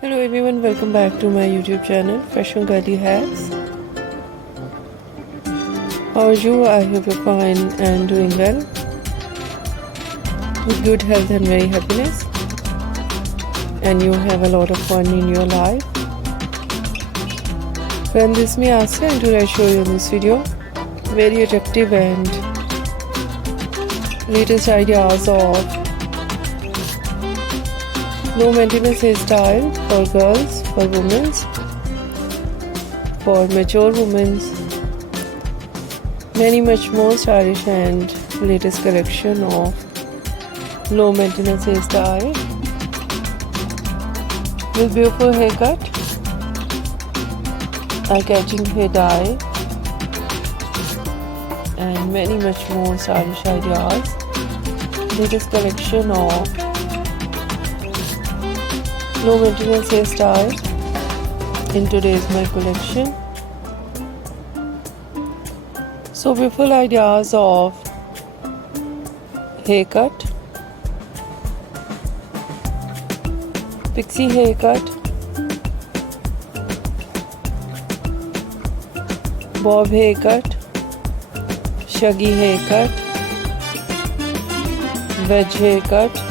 Hello everyone, welcome back to my YouTube channel Fashion Girly Hacks. How are you? I hope you're fine and doing well, with good health and very happiness, and you have a lot of fun in your life. Friend, this is me Asya, and today I show you in this video very attractive and latest ideas of low maintenance hairstyle for girls, for women, for mature women, many much more stylish and latest collection of low maintenance hairstyle with beautiful haircut, eye-catching hair dye, and many much more stylish ideas. Latest collection of low maintenance hairstyle in today's my collection. So beautiful ideas of haircut, Pixie haircut, bob haircut, shaggy haircut, wedge haircut,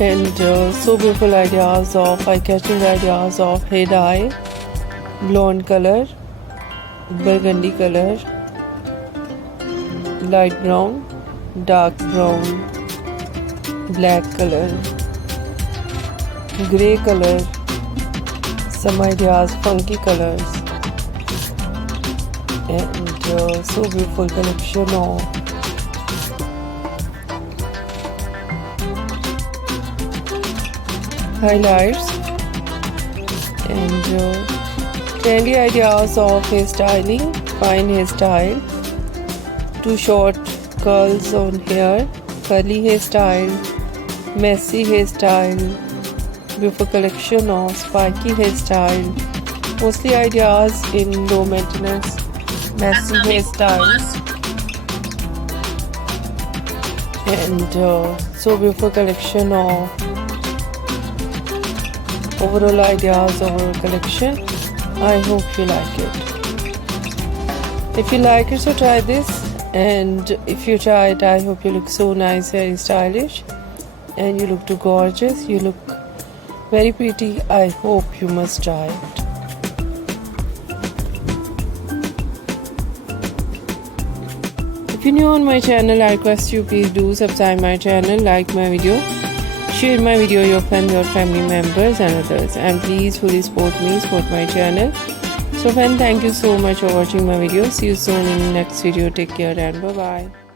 and so beautiful ideas of eye-catching ideas of hair dye, blonde color, burgundy color, light brown, dark brown, black color, grey color, some ideas funky colors, and so beautiful collection of highlights and trendy ideas of hairstyling, fine hairstyle, too short curls on hair, curly hairstyle, messy hairstyle, beautiful collection of spiky hairstyle, mostly ideas in low maintenance messy hairstyle, and so beautiful collection of overall ideas of our collection. I hope you like it. If you like it, so try this, and if you try it, I hope you look so nice, very stylish, and you look too gorgeous, you look very pretty. I hope you must try it. If you're new on my channel, I request you please do subscribe my channel, like my video, share my video your friends, your family members and others, and please fully support me, support my channel. So friend, thank you so much for watching my video. See you soon in the next video. Take care and bye bye.